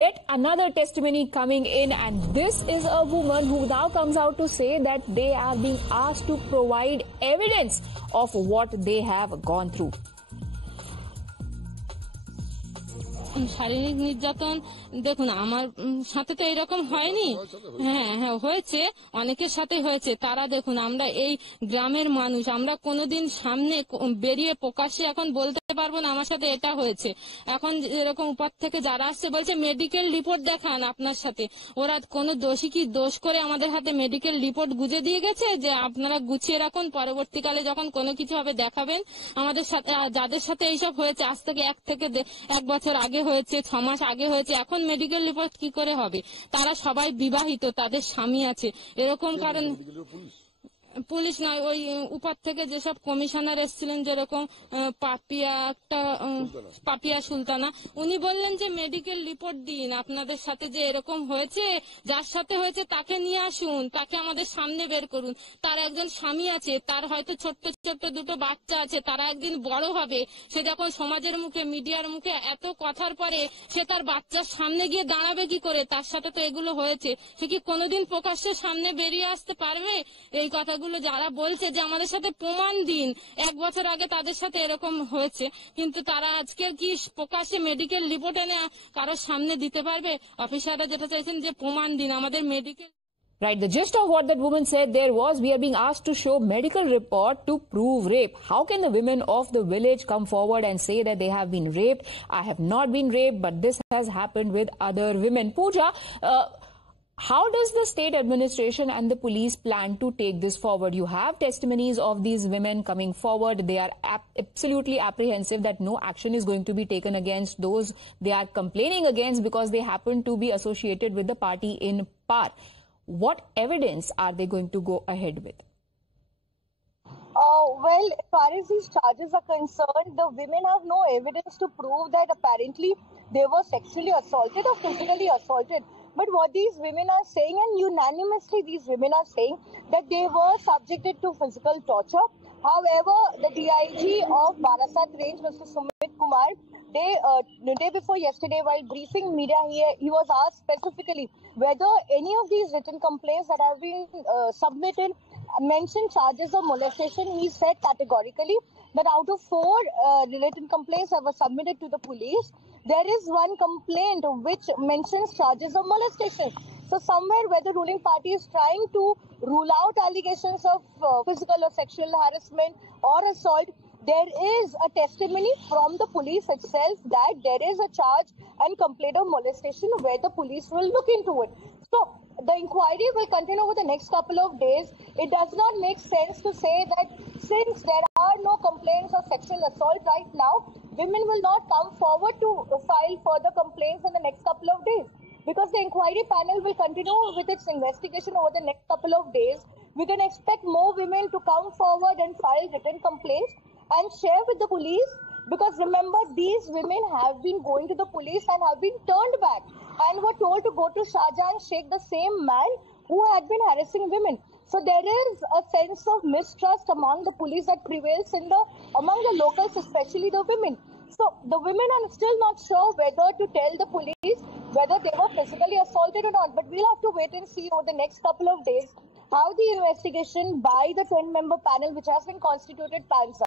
Yet another testimony coming in, and this is a woman who now comes out to say that they are being asked to provide evidence of what they have gone through. শারীরিক নির্যাতন দেখুন আমার সাথে তো এরকম হয়নি। হ্যাঁ হয়েছে, অনেকের সাথে হয়েছে। তারা দেখুন, আমরা এই গ্রামের মানুষ, আমরা কোনোদিন সামনে বেরিয়ে প্রকাশ্যে এখন বলতে পারবো না আমার সাথে এটা হয়েছে। এখন এরকম উপর থেকে যারা আসছে বলছে মেডিকেল রিপোর্ট দেখান আপনার সাথে। ওরা কোনো দোষী কি দোষ করে আমাদের হাতে মেডিকেল রিপোর্ট গুজে দিয়ে গেছে যে আপনারা গুছিয়ে রাখুন, পরবর্তীকালে যখন কোনো কিছু হবে দেখাবেন। আমাদের সাথে যাদের সাথে এইসব হয়েছে আজ থেকে এক বছর আগে হয়েছে, 6 মাস আগে হয়েছে, এখন মেডিকেল রিপোর্ট কি করে হবে? তারা সবাই বিবাহিত, তাদের স্বামী আছে, এরকম কারণ পুলিশ নয়, ওই উপর থেকে যেসব কমিশনার এসেছিলেন, যেরকম পাপিয়া সুলতানা, উনি বললেন যে মেডিকেল রিপোর্ট দিন, আপনাদের সাথে যে এরকম হয়েছে, যার সাথে হয়েছে তাকে নিয়ে আসুন, তাকে আমাদের সামনে বের করুন। তার একজন স্বামী আছে, তার হয়তো ছোট্ট ছোট্ট দুটো বাচ্চা আছে, তারা একদিন বড় হবে। সে যখন সমাজের মুখে, মিডিয়ার মুখে এত কথার পরে সে তার বাচ্চার সামনে গিয়ে দাঁড়াবে কি করে? তার সাথে তো এগুলো হয়েছে, সে কি কোনোদিন প্রকাশ্যে সামনে বেরিয়ে আসতে পারবে? এই কথাগুলো যারা বলছে যে আমাদের সাথে প্রমাণ দিন, 1 বছর আগে তাদের সাথে এরকম হয়েছে, কিন্তু তারা আজকে কি প্রকাশ্যে মেডিকেল রিপোর্ট এনে কারোর সামনে দিতে পারবে? অফিসাররা যেটা চাইছেন যে প্রমাণ দিন আমাদের medical. Right, the gist of what that woman said there was, we are being asked to show medical report to prove rape. How can the women of the village come forward and say that they have been raped? I have not been raped, but this has happened with other women. Pooja, how does the state administration and the police plan to take this forward? You have testimonies of these women coming forward. They are absolutely apprehensive that no action is going to be taken against those they are complaining against because they happen to be associated with the party in power. What evidence are they going to go ahead with? Well, as far as these charges are concerned, the women have no evidence to prove that apparently they were sexually assaulted or physically assaulted. But what these women are saying, and unanimously these women are saying, that they were subjected to physical torture. However, the DIG of Barasat Range, Mr. Sumit Kumar, the day before yesterday, while briefing media, he was asked specifically whether any of these written complaints that have been submitted mention charges of molestation. He said categorically that out of 4 written complaints that were submitted to the police, there is one complaint which mentions charges of molestation. So somewhere where the ruling party is trying to rule out allegations of physical or sexual harassment or assault, there is a testimony from the police itself that there is a charge and complaint of molestation where the police will look into it. So the inquiry will continue over the next couple of days. It does not make sense to say that since there are no complaints of sexual assault right now, women will not come forward to file further complaints in the next couple of days. Because the inquiry panel will continue with its investigation over the next couple of days, we can expect more women to come forward and file written complaints and share with the police. Because remember, these women have been going to the police and have been turned back and were told to go to Sharjah and shake the same man who had been harassing women. So there is a sense of mistrust among the police that prevails among the locals, especially the women. So the women are still not sure whether to tell the police whether they were physically assaulted or not. But we'll have to wait and see over the next couple of days how the investigation by the 10-member panel which has been constituted pans out.